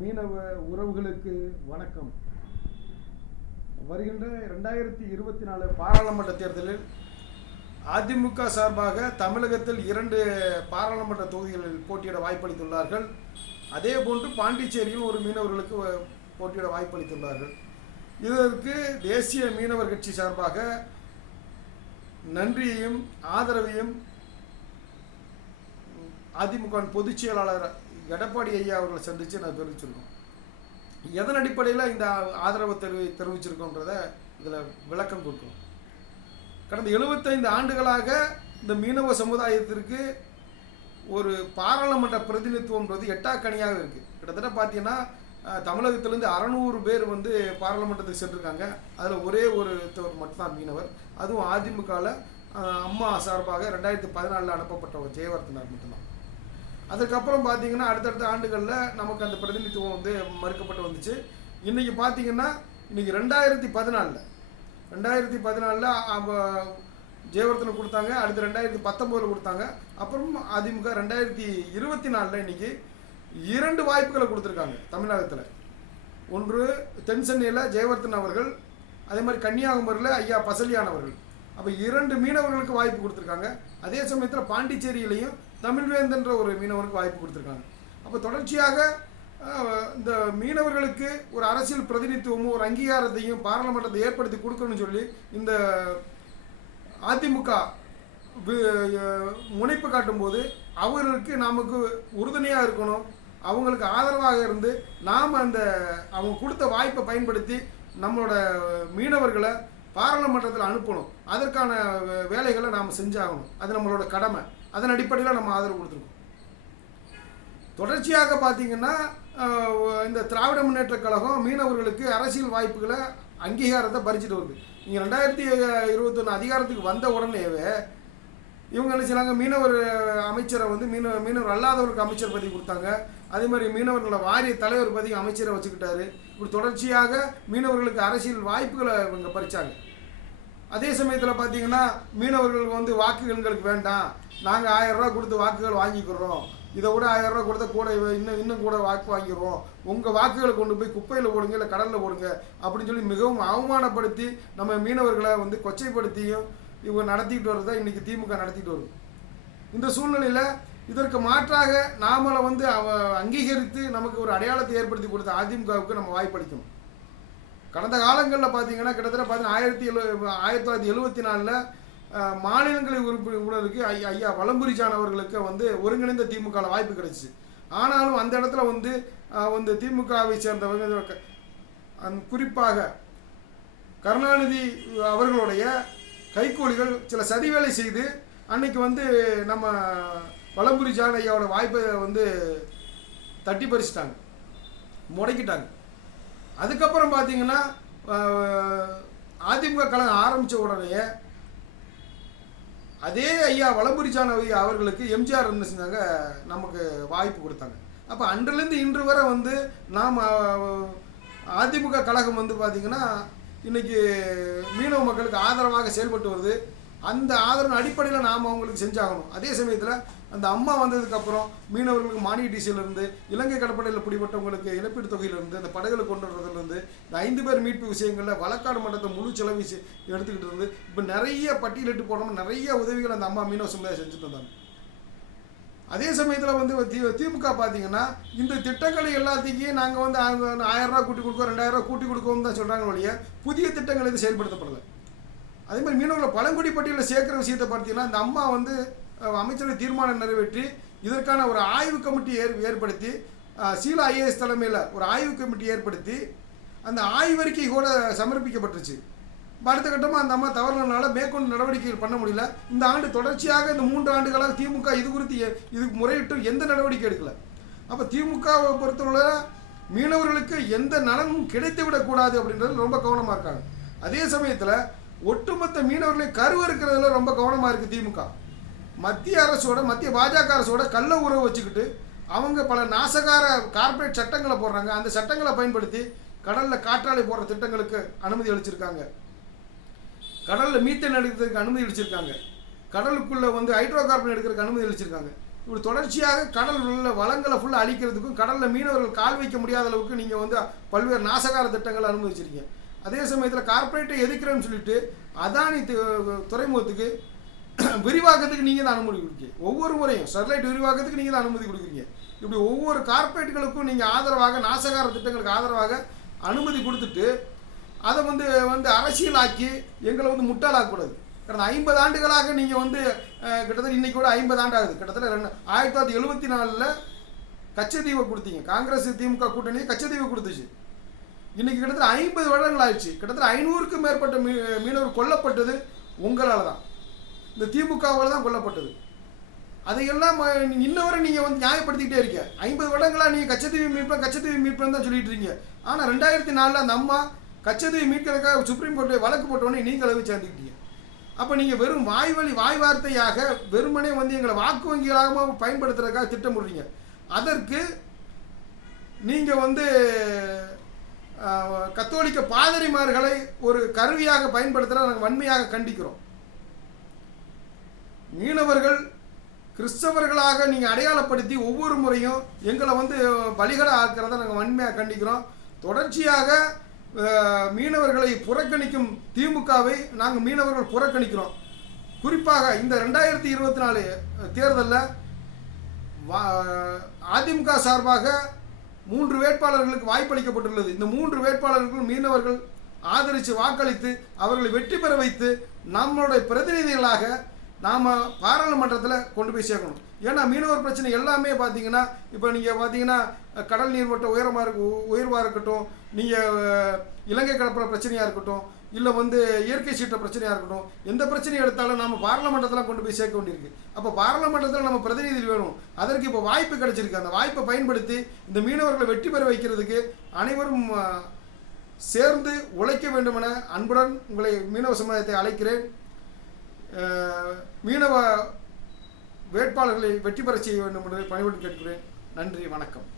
மீனவ உறவுகளுக்கு வணக்கம். வருகின்ற ரெண்டாயிரத்தி இருபத்தி நாலு பாராளுமன்ற தேர்தலில் அதிமுக சார்பாக தமிழகத்தில் இரண்டு பாராளுமன்ற தொகுதிகளில் போட்டியிட வாய்ப்பளித்துள்ளார்கள். அதே போன்று பாண்டிச்சேரியில் ஒரு மீனவர்களுக்கு வ- போட்டியிட வாய்ப்பளித்துள்ளார்கள். இதற்கு தேசிய மீனவர் கட்சி சார்பாக நன்றியையும் ஆதரவையும் அதிமுக பொதுச் செயலாளர் எடப்பாடி ஐயா அவர்களை சந்தித்து நான் தெரிவிச்சிருக்கோம். எதன் அடிப்படையில் இந்த ஆதரவை தெரிவி தெரிவிச்சிருக்கோன்றத இதில் விளக்கம் கொடுக்கணும். கடந்த 75 ஆண்டுகளாக இந்த மீனவ சமுதாயத்திற்கு ஒரு பாராளுமன்ற பிரதிநிதித்துவம்ன்றது எட்டாக்கணியாக இருக்குது கிட்டத்தட்ட பார்த்தீங்கன்னா தமிழகத்திலேருந்து அறநூறு பேர் வந்து பாராளுமன்றத்துக்கு சென்றிருக்காங்க. அதில் ஒரே ஒருத்தவர் மட்டும்தான் மீனவர். அதுவும் அதிமுகவில் அம்மா சார்பாக ரெண்டாயிரத்தி பதினாலில் அனுப்பப்பட்டவர் ஜெயவர்த்தனார் மட்டும்தான். அதுக்கப்புறம் பார்த்தீங்கன்னா அடுத்தடுத்த ஆண்டுகளில் நமக்கு அந்த பிரதிநிதித்துவம் வந்து மறுக்கப்பட்டு வந்துச்சு. இன்றைக்கி பார்த்தீங்கன்னா இன்றைக்கி ரெண்டாயிரத்தி பதினாலில் ரெண்டாயிரத்தி பதினாலில் ஜெயவர்த்தனை கொடுத்தாங்க அடுத்து ரெண்டாயிரத்தி பத்தொம்போதில் கொடுத்தாங்க. அப்புறம் அதிமுக ரெண்டாயிரத்தி இருபத்தி நாலில் இன்றைக்கி இரண்டு வாய்ப்புகளை கொடுத்துருக்காங்க தமிழகத்தில். ஒன்று தென் சென்னையில் ஜெயவர்த்தன் அவர்கள் அதே மாதிரி கன்னியாகுமரியில் ஐயா பசலியானவர்கள் அப்போ இரண்டு மீனவர்களுக்கு வாய்ப்பு கொடுத்துருக்காங்க. அதே சமயத்தில் பாண்டிச்சேரியிலையும் தமிழ்வேந்தன்ற ஒரு மீனவருக்கு வாய்ப்பு கொடுத்துருக்காங்க. அப்போ தொடர்ச்சியாக இந்த மீனவர்களுக்கு ஒரு அரசியல் பிரதிநிதித்துவமும் ஒரு அங்கீகாரத்தையும் பாராளுமன்றத்தை ஏற்படுத்தி கொடுக்கணும்னு சொல்லி இந்த அதிமுக முனைப்பு காட்டும்போது அவர்களுக்கு நமக்கு உறுதுணையாக இருக்கணும். அவங்களுக்கு ஆதரவாக இருந்து நாம் அந்த அவங்க கொடுத்த வாய்ப்பை பயன்படுத்தி நம்மளோட மீனவர்களை பாராளுமன்றத்தில் அனுப்பணும். அதற்கான வே- வேலைகளை நாம் செஞ்சாகணும். அது நம்மளோட கடமை. அதன் அடிப்படையில் நம்ம ஆதரவு கொடுத்துருக்கோம். தொடர்ச்சியாக பார்த்தீங்கன்னா இந்த திராவிட முன்னேற்ற கழகம் மீனவர்களுக்கு அரசியல் வாய்ப்புகளை அங்கீகாரத்தை பறிச்சுட்டு வருது. இங்கே ரெண்டாயிரத்தி இருபத்தொன்று அதிகாரத்துக்கு வந்த உடனேவே இவங்க என்ன செய்றாங்க? மீனவர் அமைச்சரை வந்து மீன மீனவர் அல்லாதவருக்கு அமைச்சர் பதவி கொடுத்தாங்க. அதே மாதிரி மீனவர்களோட வாரிய தலைவர் பதவி அமைச்சரை வச்சுக்கிட்டாரு. இப்படி தொடர்ச்சியாக மீனவர்களுக்கு அரசியல் வாய்ப்புகளை இவங்க பறிச்சாங்க. அதே சமயத்தில் பார்த்தீங்கன்னா மீனவர்கள் வந்து வாக்குகள் எங்களுக்கு வேண்டாம் நாங்கள் ஆயிரரூவா கொடுத்து வாக்குகள் வாங்கிக்கிறோம். இதை விட ஆயிரரூவா கொடுத்த கொடுத்தா கூட இன்னும் இன்னும் கூட வாக்கு வாங்கிடுவோம் உங்கள் வாக்குகளை கொண்டு போய் குப்பையில் போடுங்க இல்லை கடலில் போடுங்க அப்படின்னு சொல்லி மிகவும் அவமானப்படுத்தி நம்ம மீனவர்களை வந்து கொச்சைப்படுத்தியும் இவங்க நடத்திக்கிட்டு வரதை இன்றைக்கி திமுக நடத்திட்டு வருது. இந்த சூழ்நிலையில் இதற்கு மாற்றாக நாமளை வந்து அவ அங்கீகரித்து நமக்கு ஒரு அடையாளத்தை ஏற்படுத்தி கொடுத்த அதிமுகவுக்கு நம்ம வாய்ப்பளிக்கணும். கடந்த காலங்களில் பார்த்தீங்கன்னா கிட்டத்தட்ட பார்த்தீங்கன்னா ஆயிரத்தி எழு ஆயிரத்தி தொள்ளாயிரத்தி எழுபத்தி நாலில் மாநிலங்களை உறுப்பினருக்கு ஐயா ஐயா வலம்புரிஜான் அவர்களுக்கு வந்து ஒருங்கிணைந்த திமுகவில் வாய்ப்பு கிடைச்சிச்சு ஆனாலும் அந்த இடத்துல வந்து வந்து திமுகவை சேர்ந்தவங்க குறிப்பாக கருணாநிதி அவர்களுடைய கைகூலிகள் சில சதிவேலை செய்து அன்னைக்கு வந்து நம்ம வலம்புரி ஜான் ஐயாவோட வாய்ப்பை வந்து தட்டி பறிச்சிட்டாங்க. முடக்கிட்டாங்க. அதுக்கப்புறம் பார்த்தீங்கன்னா அதிமுக கழகம் ஆரம்பித்த உடனே அதே ஐயா வலம்புரிச்சான ஐயா அவர்களுக்கு எம்ஜிஆர் என்ன செஞ்சாங்க? நமக்கு வாய்ப்பு கொடுத்தாங்க. அப்போ அன்றிலேருந்து இன்று வரை வந்து நாம் அதிமுக கழகம் வந்து பார்த்திங்கன்னா இன்னைக்கு மீனவ மக்களுக்கு ஆதரவாக செயல்பட்டு வருது. அந்த ஆதரவு அடிப்படையில் நாம் அவங்களுக்கு செஞ்சாகணும். அதே சமயத்தில் அந்த அம்மா வந்ததுக்கப்புறம் மீனவர்களுக்கு மானிய டிசியிலிருந்து இலங்கை கடற்படையில் பிடிபட்டவங்களுக்கு இழப்பீடு தொகையிலிருந்து அந்த படகுகளை கொண்டு வர்றதுலேருந்து இந்த ஐந்து பேர் மீட்பு விஷயங்களில் வழக்காடு மன்றத்தை முழு செலவு எடுத்துக்கிட்டு இருந்து இப்போ நிறைய பட்டியலிட்டு போனோம் நிறைய உதவிகள் அந்த அம்மா மீனவ சமுதாயம் செஞ்சுட்டு வந்தாங்க. அதே சமயத்தில் வந்து தி திமுக பார்த்தீங்கன்னா இந்த திட்டங்களை எல்லாத்தையும் நாங்கள் வந்து ஆயிரம் ரூபா கூட்டி கொடுக்கோம் ரெண்டாயிரம் ரூபா கூட்டி கொடுக்கோம்னு தான் சொல்கிறாங்க வழியே புதிய திட்டங்கள் எதுவும் செயல்படுத்தப்படலை. அதே மாதிரி மீனவர்களை பழங்குடி பட்டியலில் சேர்க்குற விஷயத்தை பார்த்தீங்கன்னா அந்த அம்மா வந்து அமைச்சரவை தீர்மானம் நிறைவேற்றி இதற்கான ஒரு ஆய்வு கமிட்டி ஏற் ஏற்படுத்தி சீலா ஐஏஎஸ் தலைமையில் ஒரு ஆய்வு கமிட்டி ஏற்படுத்தி அந்த ஆய்வறிக்கை கூட சமர்ப்பிக்கப்பட்டுருச்சு. அடுத்த கட்டமாக அந்த அம்மா தவறுனால மேற்கொண்டு நடவடிக்கைகள் பண்ண முடியல. இந்த ஆண்டு தொடர்ச்சியாக இந்த மூன்று ஆண்டுகளாக திமுக இது குறித்து இதுக்கு முறையிட்டு எந்த நடவடிக்கை எடுக்கல. அப்போ திமுகவை பொறுத்தவரை மீனவர்களுக்கு எந்த நலனும் கிடைத்து விடக்கூடாது அப்படின்றது ரொம்ப கவனமாக இருக்காங்க. அதே சமயத்தில் ஒட்டுமொத்த மீனவர்களை கருவறுக்கிறதுல ரொம்ப கவனமாக இருக்குது திமுக. மத்திய அரசோட மத்திய பாஜக அரசோட கள்ள உறவு வச்சுக்கிட்டு அவங்க பல நாசகார கார்ப்பரேட் சட்டங்களை போடுறாங்க. அந்த சட்டங்களை பயன்படுத்தி கடலில் காற்றாலை போடுற திட்டங்களுக்கு அனுமதி அளிச்சிருக்காங்க. கடலில் மீத்தன் எடுக்கிறதுக்கு அனுமதி அளிச்சிருக்காங்க. கடலுக்குள்ளே வந்து ஹைட்ரோ கார்பன் எடுக்கிறதுக்கு அனுமதி அளிச்சிருக்காங்க. இப்படி தொடர்ச்சியாக கடல் உள்ள வளங்களை ஃபுல்லாக அழிக்கிறதுக்கும் கடலில் மீனவர்கள் கால் வைக்க முடியாத அளவுக்கு நீங்கள் வந்து பல்வேறு நாசகார திட்டங்களை அனுமதிச்சிருக்கீங்க அதே சமயத்தில் கார்ப்பரேட்டை எதிர்க்கிறேன்னு சொல்லிட்டு அதானி து- துறைமுகத்துக்கு விரிவாக்கத்துக்கு நீங்கள் தான் அனுமதி கொடுக்கீங்க. ஒவ்வொரு முறையும் ஸ்டெர்லைட் விரிவாக்கத்துக்கு நீங்கள் தான் அனுமதி கொடுக்குறீங்க. இப்படி ஒவ்வொரு கார்ப்பரேட்டுகளுக்கும் நீங்கள் ஆதரவாக நாசகார திட்டங்களுக்கு ஆதரவாக அனுமதி கொடுத்துட்டு அதை வந்து வந்து அரசியலாக்கி எங்களை வந்து முட்டாளாக்கக்கூடாது. கடந்த ஐம்பது ஆண்டுகளாக நீங்கள் வந்து கிட்டத்தட்ட இன்றைக்கி கூட ஐம்பது ஆண்டு ஆகுது. கிட்டத்தட்ட ரெண்டு ஆயிரத்தி தொள்ளாயிரத்தி எழுபத்தி நாலில் கச்சதீவை கொடுத்தீங்க. காங்கிரஸ் திமுக கூட்டணி கச்சதீவை கொடுத்துச்சு. இன்னைக்கு கிட்டத்தட்ட ஐம்பது வருடங்கள் ஆயிடுச்சு. கிட்டத்தட்ட ஐநூறுக்கும் மேற்பட்ட மீ மீனவர் கொல்லப்பட்டது உங்களால் தான் இந்த திமுகவால் தான் கொல்லப்பட்டது. அதையெல்லாம் இன்னவரை இன்ன வரை நீங்கள் வந்து நியாயப்படுத்திக்கிட்டே இருக்கீங்க ஐம்பது வருடங்களாக நீங்கள் கச்சத்தீவை மீட்பேன் கச்சத்தீவை மீட்பேன் தான் சொல்லிட்டு இருக்கீங்க. ஆனால் ரெண்டாயிரத்தி நாலில் அந்த அம்மா கச்சத்தீவை மீட்கிறதுக்காக சுப்ரீம் கோர்ட்டு வழக்கு போட்டோன்னே நீங்கள் அளவு சேர்ந்துக்கிட்டீங்க. அப்போ நீங்கள் வெறும் வாய் வழி வாய் வார்த்தையாக வெறுமனே வந்து எங்களை வாக்கு வங்கிகளாக பயன்படுத்துறதுக்காக திட்டமிடுறீங்க. அதற்கு நீங்கள் வந்து கத்தோலிக்க பாதிரிமார்களை ஒரு கருவியாக பயன்படுத்துகிற நாங்கள் வன்மையாக கண்டிக்கிறோம். மீனவர்கள் கிறிஸ்தவர்களாக நீங்கள் அடையாளப்படுத்தி ஒவ்வொரு முறையும் எங்களை வந்து பலிகடை ஆக்கிறத நாங்கள் வன்மையாக கண்டிக்கிறோம். தொடர்ச்சியாக மீனவர்களை புறக்கணிக்கும் திமுகவை நாங்கள் மீனவர்கள் புறக்கணிக்கிறோம். குறிப்பாக இந்த ரெண்டாயிரத்தி இருபத்தி நாலு தேர்தலில் அதிமுக சார்பாக மூன்று வேட்பாளர்களுக்கு வாய்ப்பளிக்கப்பட்டுள்ளது. இந்த மூன்று வேட்பாளர்களுக்கும் மீனவர்கள் ஆதரித்து வாக்களித்து அவர்களை வெற்றி பெற வைத்து நம்மளுடைய பிரதிநிதிகளாக நாம் பாராளுமன்றத்தில் கொண்டு போய் சேர்க்கணும். ஏன்னா மீனவர் பிரச்சனை எல்லாமே பார்த்தீங்கன்னா இப்போ நீங்கள் பார்த்தீங்கன்னா கடல் நீர்மட்ட உயரமாக இருக்கு உயர்வாக இருக்கட்டும் நீங்கள் இலங்கை கடற்புற பிரச்சனையாக இருக்கட்டும் இல்லை வந்து இயற்கை சீற்ற பிரச்சனையாக இருக்கட்டும் எந்த பிரச்சனையை எடுத்தாலும் நம்ம பாராளுமன்றத்தில் கொண்டு போய் சேர்க்க வேண்டியிருக்கு. அப்போ பாராளுமன்றத்தில் நம்ம பிரதிநிதிகள் வேணும். அதற்கு இப்போ வாய்ப்பு கிடைச்சிருக்கு. அந்த வாய்ப்பை பயன்படுத்தி இந்த மீனவர்களை வெற்றி பெற வைக்கிறதுக்கு அனைவரும் சேர்ந்து உழைக்க வேண்டுமென அன்புடன் உங்களை மீனவ சமுதாயத்தை அழைக்கிறேன். மீனவ வேட்பாளர்களை வெற்றி பெற செய்ய வேண்டும் என்று பணிபுரிந்து கேட்கிறேன் நன்றி வணக்கம்.